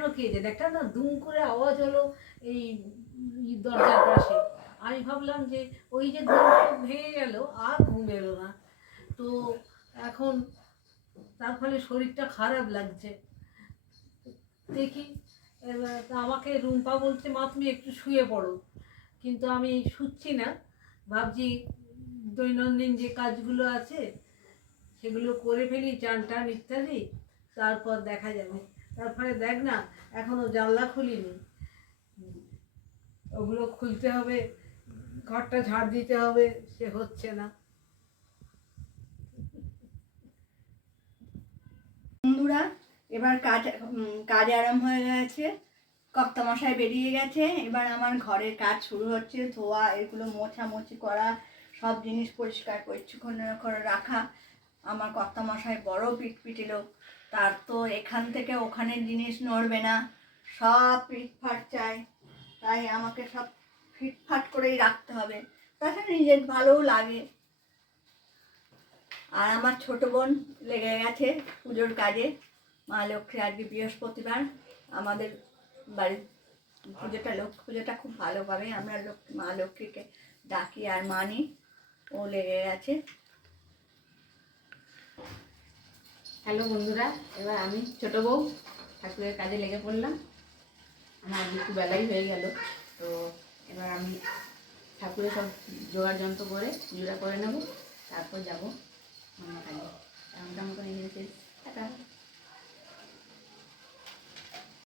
কেন কে জানে, একটা না দুম করে আওয়াজ হলো এই দরজার পাশে। আমি ভাবলাম যে ওই যে ঘুম ভেঙে গেল, আর ঘুম এলো না। তো এখন তার ফলে শরীরটা খারাপ লাগছে। দেখি এবার আমাকে রুম্পা বলছে, মা তুমি একটু শুয়ে পড়ো, কিন্তু আমি শুচ্ছি না। ভাবছি দৈনন্দিন যে কাজগুলো আছে সেগুলো করে ফেলি, চান টান ইত্যাদি, তারপর দেখা যাবে। তারপরে দেখ না, এখনো জানলা খুলিনি, ওগুলো খুলতে হবে, ঘরটা ঝাড় দিতে হবে, সে হচ্ছে না। বন্ধুরা, এবার কাজ আরম্ভ হয়ে গেছে। কর্তামশাই বেরিয়ে গেছে, এবার আমার ঘরের কাজ শুরু হচ্ছে। ধোয়া, এগুলো মোছামুছি করা, সব জিনিস পরিষ্কার পরিচ্ছন্ন করে রাখা। আমার কর্তামশাই বড় পিটপিটি লোক, তার তো এখান থেকে ওখানে জিনিস নড়বে না, সব ফিটফাট চাই। তাই আমাকে সব ফিটফাট করেই রাখতে হবে, তাছাড়া নিজের ভালোও লাগে। আর আমার ছোট বোন লেগে গেছে পুজোর কাজে। মা লক্ষ্মী, আজকে বৃহস্পতিবার, আমাদের বাড়ির পুজোটা, লক্ষ্মী পুজোটা খুব ভালোভাবে আমরা মা লক্ষ্মীকে ডাকি আর মানি। ও লেগে গেছে। হ্যালো বন্ধুরা, এবার আমি ছোট বউ ঠাকুরের কাজে লেগে পড়লাম। আমার একটু বেলাই হয়ে গেল, তো এবার আমি ঠাকুরের সব জোগাড় যন্ত্র করে পুজোটা করে নেব, তারপর যাবো অন্য কাজে। এমনটা মতন এগিয়ে টাটা।